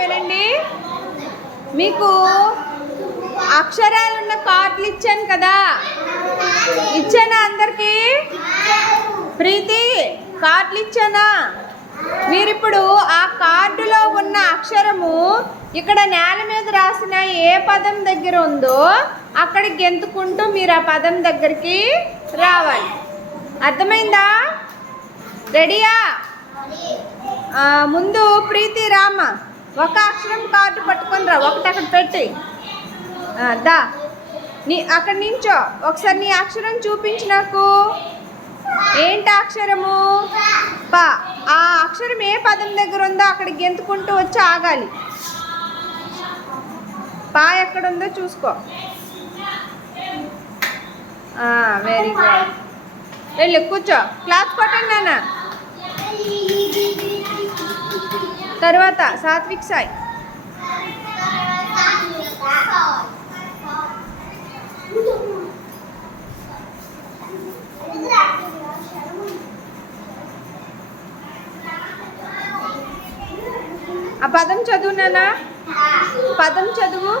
వినండి. మీకు అక్షరాలున్న కార్డులు ఇచ్చాను కదా, ఇచ్చానా అందరికీ? ప్రీతి, కార్డులు ఇచ్చానా? మీరిప్పుడు ఆ కార్డులో ఉన్న అక్షరము ఇక్కడ నేల మీద రాసిన ఏ పదం దగ్గర ఉందో అక్కడికి గెంతుకుంటూ మీరు ఆ పదం దగ్గరికి రావాలి. అర్థమైందా? రెడీయా? ముందు ప్రీతి రామ, ఒక అక్షరం కార్డు పట్టుకొని రా, ఒకటి అక్కడ పెట్టి దా. అక్కడ నించో, ఒకసారి నీ అక్షరం చూపించు నాకు. ఏంటి అక్షరము? పా. ఆ అక్షరం ఏ పదం దగ్గర ఉందో అక్కడికి గెంతుకుంటూ వచ్చి ఆగాలి. పా ఎక్కడ ఉందో చూసుకో. Very good. వెళ్ళి కూర్చో. క్లాస్ కొట్టండి నాన్న. తర్వాత సాత్విక్ సాయి. ఆ పదం చదువు నాన్న, పదం చదువు.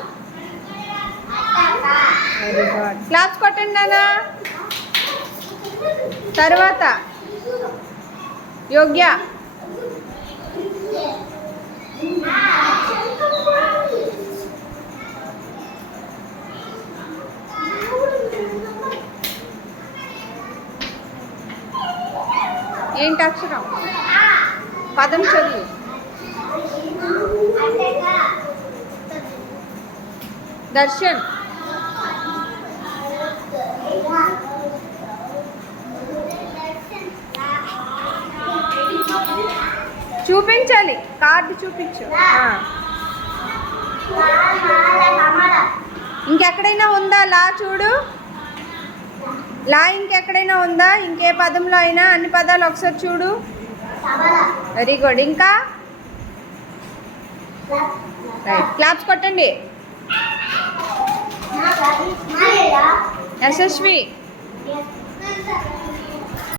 Very good. క్లాస్ కొట్టండి నాన్న. తర్వాత యోగ్య. ఏంటి అక్షరం? పదం చదువు. దర్శన్. చూపించాలి, కార్డు చూపించు. ఇంకెక్కడైనా ఉందా లా? చూడు, లా ఇంకెక్కడైనా ఉందా? ఇంకే పదంలో అయినా? అన్ని పదాలు ఒకసారి చూడు. Very good. ఇంకా రైట్. క్లాప్స్ కొట్టండి. యశస్వి.